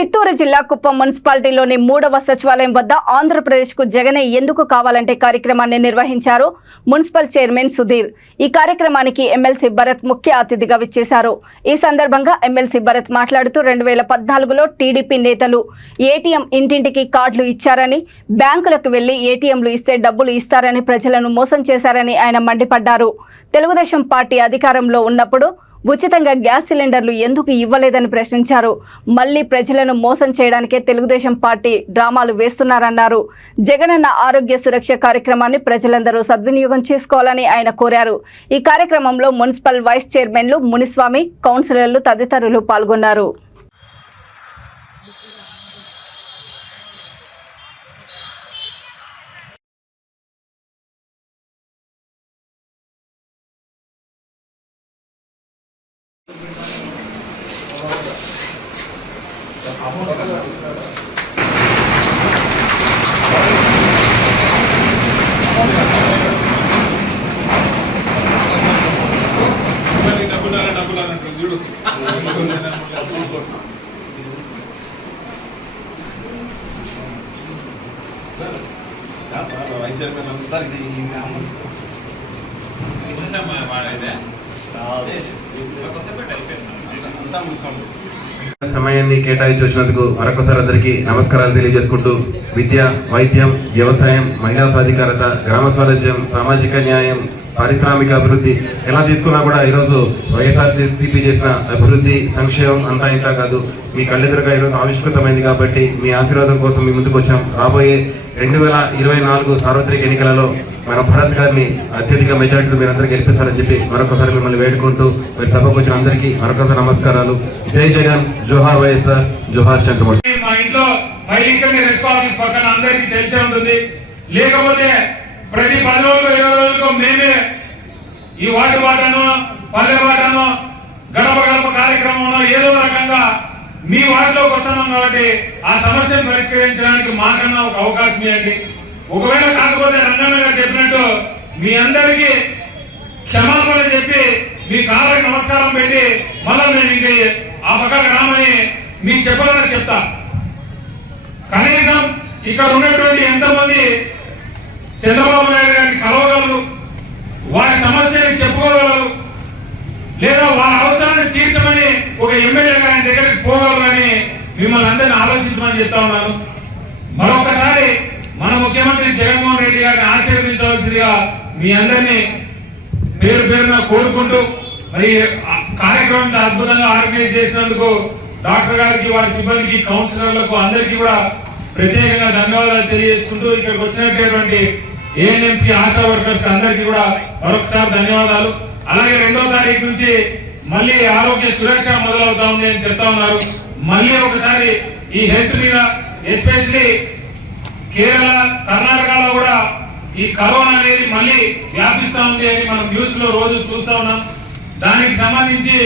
చిత్తూరు జిల్లా కుప్పం మున్సిపాలిటీలోని 3వ సచివాలయం వద్ద ఆంధ్రప్రదేశ్కు జగనే ఎందుకు కావాలంటే కార్యక్రమాన్ని నిర్వహించారు మున్సిపల్ చైర్మన్ సుధీర్. ఈ కార్యక్రమానికి ఎమ్మెల్సీ భరత్ ముఖ్య అతిథిగా విచ్చేశారు. ఈ సందర్భంగా ఎమ్మెల్సీ భరత్ మాట్లాడుతూ 2014లో టీడీపీ నేతలు ఏటీఎం ఇంటింటికి కార్డులు ఇచ్చారని, బ్యాంకులకు వెళ్లి ఏటీఎంలు ఇస్తే డబ్బులు ఇస్తారని ప్రజలను మోసం చేశారని ఆయన మండిపడ్డారు. తెలుగుదేశం పార్టీ అధికారంలో ఉన్నప్పుడు ఉచితంగా గ్యాస్ సిలిండర్లు ఎందుకు ఇవ్వలేదని ప్రశ్నించారు. మళ్లీ ప్రజలను మోసం చేయడానికే తెలుగుదేశం పార్టీ డ్రామాలు వేస్తున్నారన్నారు. జగనన్న ఆరోగ్య సురక్ష కార్యక్రమాన్ని ప్రజలందరూ సద్వినియోగం చేసుకోవాలని ఆయన కోరారు. ఈ కార్యక్రమంలో మున్సిపల్ వైస్ చైర్మన్లు మునిస్వామి, కౌన్సిలర్లు తదితరులు పాల్గొన్నారు. సమయాన్ని కేటాయించి వచ్చినందుకు మరొకసారి అందరికీ నమస్కారాలు తెలియజేసుకుంటూ విద్య, వైద్యం, వ్యవసాయం, మహిళా సాధికారత, గ్రామ స్వరాజ్యం, సామాజిక న్యాయం, పారిశ్రామిక అభివృద్ధి ఎలా తీసుకున్నా కూడా ఈరోజు వైఎస్ఆర్సీపీ చేసిన అభివృద్ధి, సంక్షేమం అంతా ఇంతా కాదు, మీ కళ్ళెదురుగా ఈరోజు ఆవిష్కృతమైంది. కాబట్టి మీ ఆశీర్వాదం కోసం మీ ముందుకు వచ్చాం. రాబోయే 2024 సార్వత్రిక ఎన్నికలలో మన భరత్ గారిని అత్యధిక మెజార్టీలు మీరు అందరూ గెలిపిస్తారని చెప్పి మరొకసారి మిమ్మల్ని వేడుకుంటూ మీరు సభకు వచ్చిన అందరికీ మరొకసారి నమస్కారాలు. జై జగన్, జోహార్ వైఎస్ఆర్, జోహార్ చంద్రబాబు. మా ఇంట్లో రెస్కో ఆఫీస్ పక్కన అందరికీ తెలిసే ఉంటుంది. లేకపోతే ప్రతి 10 రోజులు 20 రోజులకు మేమే ఈ వాటి బాటను, పల్లె బాటను, గడప గడప కార్యక్రమంలో ఏదో రకంగా మీ వాటిలోకి వస్తున్నాం. కాబట్టి ఆ సమస్యను పరిష్కరించడానికి మాకన్నా ఒక అవకాశం ఇవ్వండి. ఒకవేళ కాకపోతే రంగన్న గారు చెప్పినట్టు మీ అందరికీ క్షమాపణ చెప్పి మీ కాళ్ళకి నమస్కారం పెట్టి మళ్ళా నేను ఇంక ఆ పక్కకు రామని మీకు చెప్పాలని చెప్తా. కనీసం ఇక్కడ ఉన్నటువంటి ఎంతమంది చంద్రబాబు నాయుడు గారిని కలవగలరు, వారి సమస్యని చెప్పుకోగలరు, లేదా వారి అవసరాన్ని తీర్చమని ఒక ఎమ్మెల్యే గారి దగ్గరికి పోగలరని మిమ్మల్ని అందరినీ ఆలోచించమని చెప్తా ఉన్నాను. మరొకసారి మన ముఖ్యమంత్రి జగన్మోహన్ రెడ్డి గారిని ఆశీర్వదించవలసిందిగా మీ అందరినీ పేరు పేరున కోరుకుంటూ, మరి కార్యక్రమం అద్భుతంగా ఆర్గనైజ్ చేసినందుకు డాక్టర్ గారికి, వారి సిబ్బందికి, కౌన్సిలర్లకు అందరికీ కూడా ప్రత్యేకంగా ధన్యవాదాలు తెలియజేసుకుంటూ, ఇక్కడికి వచ్చినటువంటి ఏఎన్ఎంస్ కి, ఆశా వర్కర్స్ కి అందరికీ కూడా మరొకసారి ధన్యవాదాలు. అలాగే 2వ తారీఖు నుంచి మళ్ళీ ఆరోగ్య సురక్ష మొదలవుతా ఉంది అని చెప్తా ఉన్నారు. మళ్ళీ ఒకసారి ఈ హెల్త్ మీద, ఎస్పెషలీ కేరళ, కర్ణాటకలో కూడా ఈ కరోనా అనేది మళ్ళీ వ్యాపిస్తా ఉంది అని మనం న్యూస్ లో రోజు చూస్తా ఉన్నాం. దానికి సంబంధించి